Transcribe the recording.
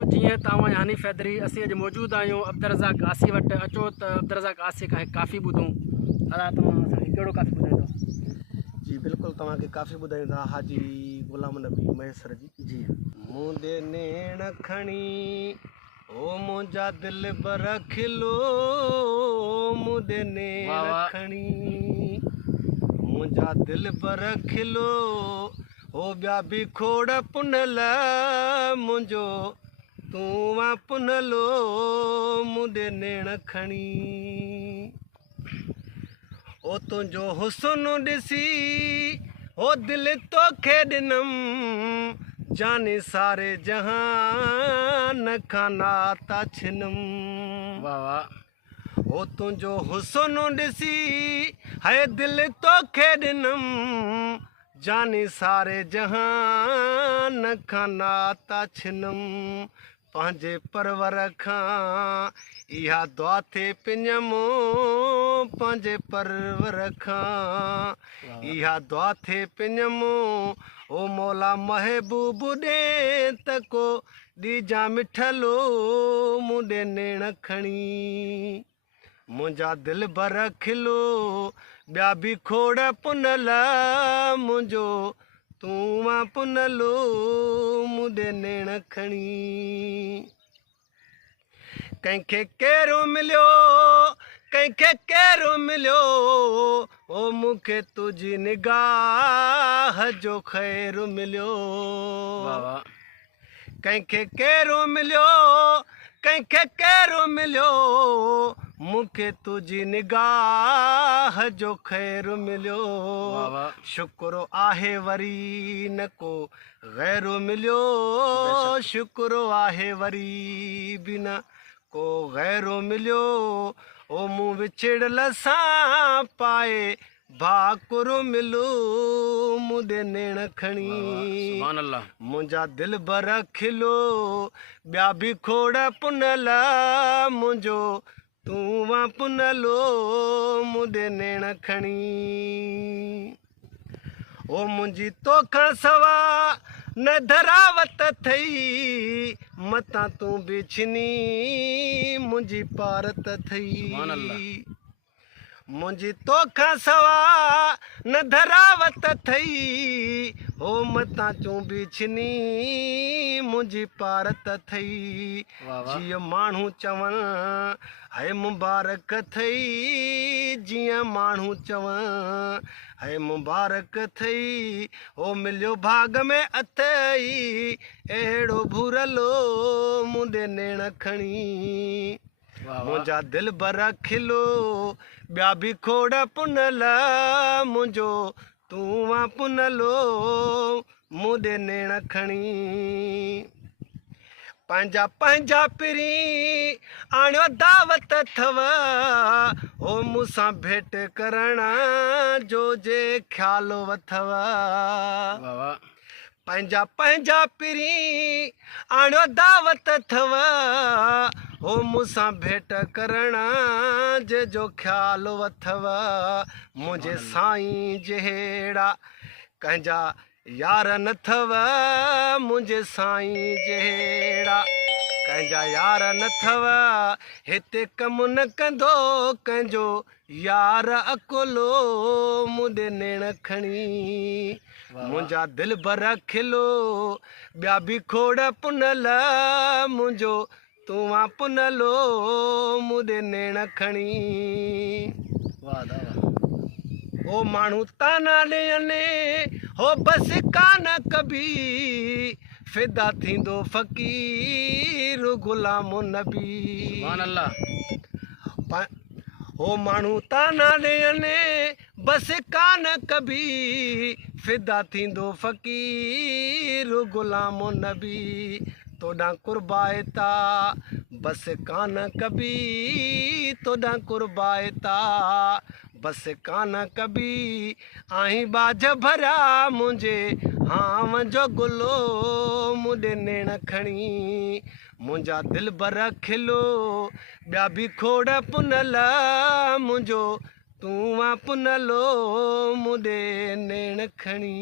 जी तव्हां हनीफ़ हैदरी असीं अॼु मौजूदु आहियूं अब्दुर्रज़ाक़ आसी वटि। अचो त अब्दुर्रज़ाक़ आसी खां हिकु काफ़ी ॿुधूं। दादा तव्हां असांखे कहिड़ो काफ़ी ॿुधाईंदो? जी बिल्कुलु तव्हांखे काफ़ी ॿुधायूं था हाजी ग़ुलाम नबी मैसर जी। जी मुंहिंजे नेण खणी ओ मुंहिंजा दिल बर खिलो, मुंहिंजे नेण खणी मुंहिंजा दिल बर खिलो, ओ ॿिया बि खोड़ पुनल मुंहिंजो तूं वा पुनलो, मुंहिंजे नेण खणी ओ तुंहिंजो हुस्न ॾिसी ओ दिल तोखे ॾिनमि, जाने सारे जहान खां नाता छिनमि। वाह वाह। ओ तुंहिंजो हुस्न ॾिसी है दिल तोखे ॾिनमि, जाने सारे जहान खां नाता छिनमि। पंहिंजे परवर खां इहा दुआ थे पिञमो, पंहिंजे परवर खां इहा दुआ थे पिञमो, ओ मौला महबूब ॾे त को ॾीजा मिठलो, मुंहिंजे नेण खणी मुंहिंजा दिल बर खिलो, ॿिया बि खोड़ पुनल मुंहिंजो तूं वा पुनलो, मुंहिंजे नेण खणी। कंहिंखे कहिड़ो मिलियो, कंहिंखे कहिड़ो मिलियो, ओ मूंखे तुंहिंजी निगाह जो ख़ैर मिलियो। वाह वाह। कंहिंखे कहिड़ो मिलियो, कंहिंखे कहिड़ो मिलियो, मूंखे तुंहिंजी निगाह जो ख़ैर मिलियो। वाह वाह। शुक्र आहे वरी न को ग़ैर मिलियो, शुक्र आहे वरी बि न को ग़ैर मिलियो, ओ मूं विछड़ल सां पाए भाकुर मिलो, मुंहिंजे नेण खणी सुभान अल्लाह। मुंहिंजा दिल बर खिलो, ॿिया बि खोड़ पुनल मुंहिंजो तूं वा पुनलो, मुंहिंजे नेण खणी। ओ मुंहिंजी तोखां सवा न धरावत थई, मतां तूं बि छिनी मुंहिंजी पारत थई। सुभान अल्लाह। मुंहिंजी तोखां सवा न धरावत थई, हो मतां तूं बि छिनी मुंहिंजी पारत थई। वाह वाह। जीअं माण्हू चवनि है मुबारक थई, जीअं माण्हू चवनि है मुबारक थई, हो मिलियो भाग में अथई अहिड़ो भुरलो, मुंहिंजे नेण खणी मुंहिंजा दिल बर खिलो, ॿिया बि खोड़ पुनल मुंहिंजो तूं वा पुनलो, मुंहिंजे नेण खणी। पंहिंजा पंहिंजा पिरी आणियो दावत अथव, हो मूंसां भेट करण जो जे ख़्यालो अथव। वाह वाह। पंहिंजा पंहिंजा पिरी आणियो दावत अथव, हो मूंसां भेट करण जे जो ख़्यालो अथव। मुंहिंजे साईं जहिड़ा कंहिंजा यार न अथव, मुंहिंजे साईं जहिड़ा कंहिंजा यार न अथव, हिते कमु न कंदो कंहिंजो यार अकोलो, मुंहिंजे नेण खणी मुंहिंजा दिल बर खिलो, ॿिया बि खोड़ पुनल मुंहिंजो तूं वा पुनलो, मुंहिंजे नेण खणी। वाह वाह। ओ माण्हू ताना ॾियनि हो बसि कान कबी, फिदा थींदो फ़क़ीर ग़ुलाम नबी। सुभान अल्लाह। हो माण्हू ताना ॾियनि बसि कान कबी, फिदा थींदो फ़क़ीर ग़ुलाम नबी। तोॾां कुर्बाएता बसि कान कबी, तोॾां कुर्बाएता बसि कान कबी, आहीं बाज भरिया मुंहिंजे हाव जो गुलो, मुंहिंजे नेण खणी मुंहिंजा दिल बर खिलो, ॿिया बि खोड़ पुनल मुंहिंजो तूं वा पुनलो, मुंहिंजे नेण खणी।